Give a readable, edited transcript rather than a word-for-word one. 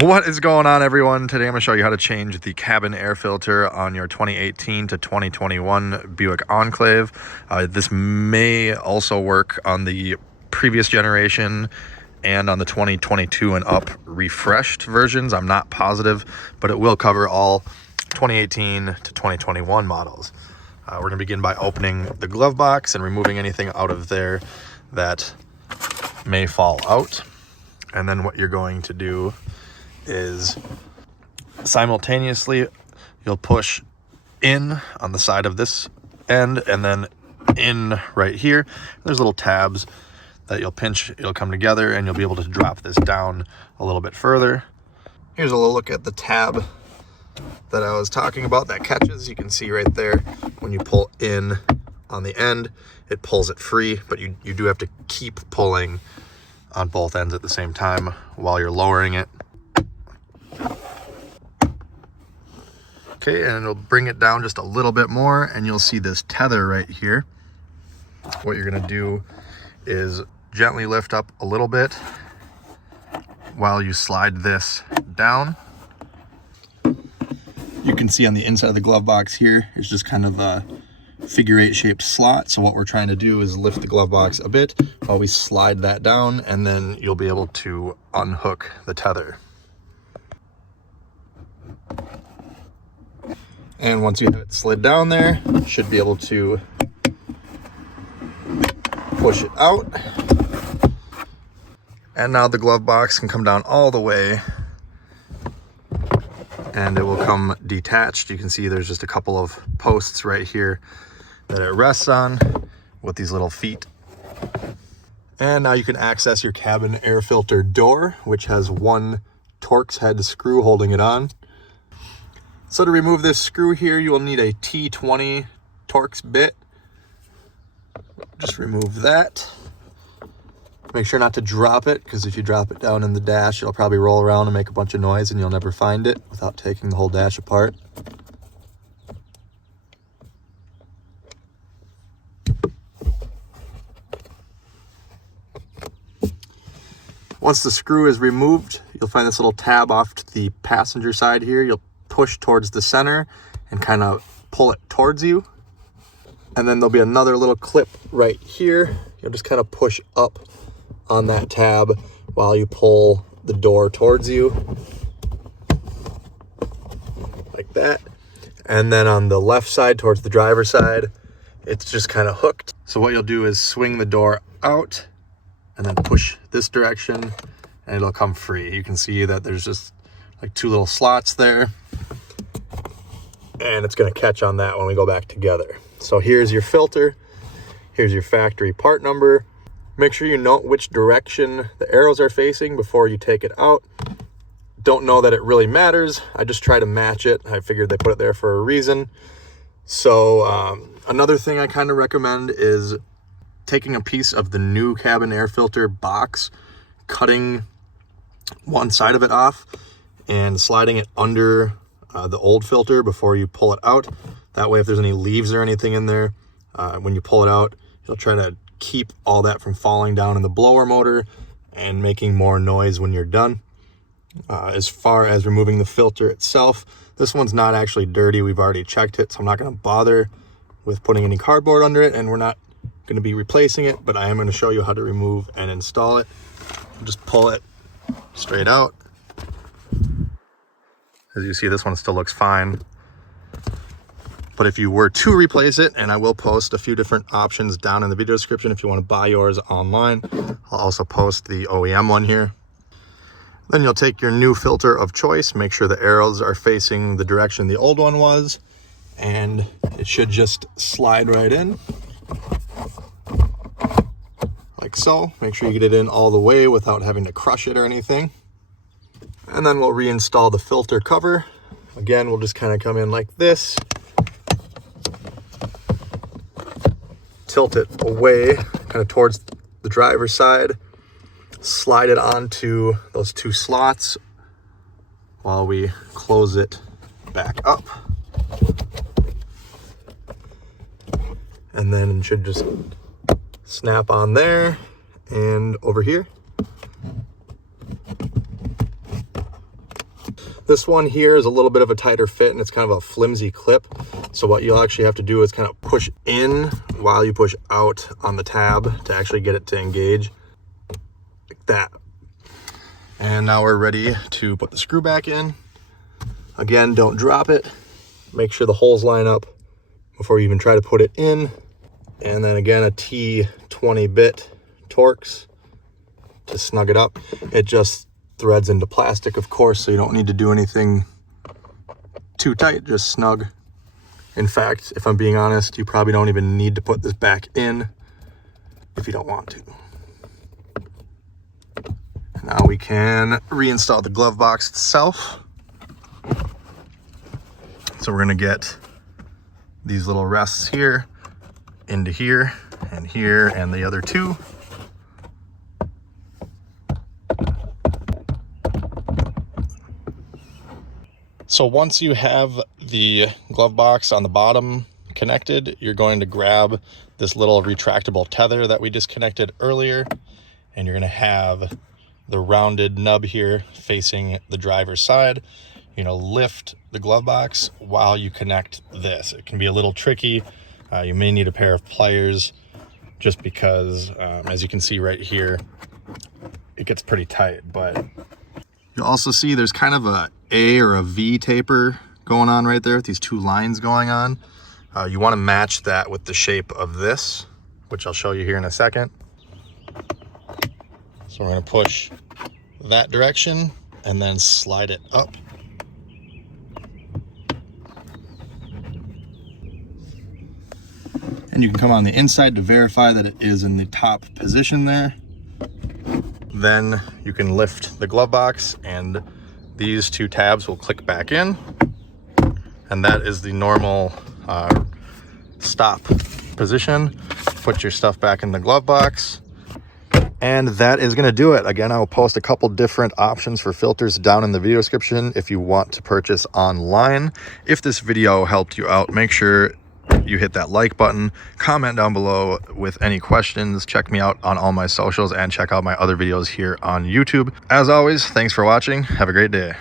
What is going on, everyone? Today I'm going to show you how to change the cabin air filter on your 2018 to 2021 Buick Enclave. This may also work on the previous generation and on the 2022 and up refreshed versions. I'm not positive, but it will cover all 2018 to 2021 models. We're going to begin by opening the glove box and removing anything out of there that may fall out. And then what you're going to do is simultaneously you'll push in on the side of this end and then in right here. There's little tabs that you'll pinch, it'll come together, and you'll be able to drop this down a little bit further. Here's a little look at the tab that I was talking about that catches. You can see right there when you pull in on the end, it pulls it free, but you do have to keep pulling on both ends at the same time while you're lowering it. Okay, and it'll bring it down just a little bit more, and you'll see this tether right here. What you're gonna do is gently lift up a little bit while you slide this down. You can see on the inside of the glove box here, it's just kind of a figure-8 shaped slot. So what we're trying to do is lift the glove box a bit while we slide that down, and then you'll be able to unhook the tether. And once you have it slid down there, you should be able to push it out. And now the glove box can come down all the way and it will come detached. You can see there's just a couple of posts right here that it rests on with these little feet. And now you can access your cabin air filter door, which has one Torx head screw holding it on. So to remove this screw here, you will need a T20 Torx bit. Just remove that. Make sure not to drop it, because if you drop it down in the dash, it'll probably roll around and make a bunch of noise and you'll never find it without taking the whole dash apart. Once the screw is removed, you'll find this little tab off to the passenger side here. You'll push towards the center and kind of pull it towards you. And then there'll be another little clip right here. You'll just kind of push up on that tab while you pull the door towards you, like that. And then on the left side, towards the driver's side, it's just kind of hooked. So what you'll do is swing the door out and then push this direction and it'll come free. You can see that there's just like two little slots there, and it's going to catch on that when we go back together. So here's your filter. Here's your factory part number. Make sure you note which direction the arrows are facing before you take it out. Don't know that it really matters. I just try to match it. I figured they put it there for a reason. So another thing I kind of recommend is taking a piece of the new cabin air filter box, cutting one side of it off, and sliding it under the old filter before you pull it out. That way, if there's any leaves or anything in there, when you pull it out, you'll try to keep all that from falling down in the blower motor and making more noise when you're done. As far as removing the filter itself, this one's not actually dirty. We've already checked it, so I'm not going to bother with putting any cardboard under it, and we're not going to be replacing it, but I am going to show you how to remove and install it. Just pull it straight out. As you see, this one still looks fine. But if you were to replace it, and I will post a few different options down in the video description if you want to buy yours online. I'll also post the OEM one here. Then you'll take your new filter of choice, make sure the arrows are facing the direction the old one was, and it should just slide right in. Like so. Make sure you get it in all the way without having to crush it or anything. And then we'll reinstall the filter cover. Again, we'll just kind of come in like this. Tilt it away, kind of towards the driver's side. Slide it onto those two slots while we close it back up. And then it should just snap on there and over here. This one here is a little bit of a tighter fit and it's kind of a flimsy clip. So what you'll actually have to do is kind of push in while you push out on the tab to actually get it to engage, like that. And now we're ready to put the screw back in. Again, don't drop it. Make sure the holes line up before you even try to put it in. And then again, a T20 bit Torx to snug it up. It just threads into plastic, of course, so you don't need to do anything too tight, just snug. In fact, if I'm being honest, you probably don't even need to put this back in if you don't want to. Now we can reinstall the glove box itself. So we're gonna get these little rests here into here and the other two. So once you have the glove box on the bottom connected, you're going to grab this little retractable tether that we disconnected earlier, and you're going to have the rounded nub here facing the driver's side. You're going to lift the glove box while you connect this. It can be a little tricky. You may need a pair of pliers just because, as you can see right here, it gets pretty tight. But you'll also see there's kind of a or a V taper going on right there with these two lines going on. You want to match that with the shape of this, which I'll show you here in a second. So we're going to push that direction and then slide it up. And you can come on the inside to verify that it is in the top position there. Then you can lift the glove box and these two tabs will click back in. And that is the normal stop position. Put your stuff back in the glove box. And that is gonna do it. Again, I will post a couple different options for filters down in the video description if you want to purchase online. If this video helped you out, make sure you hit that like button, comment down below with any questions, check me out on all my socials, and check out my other videos here on YouTube. As always, thanks for watching. Have a great day.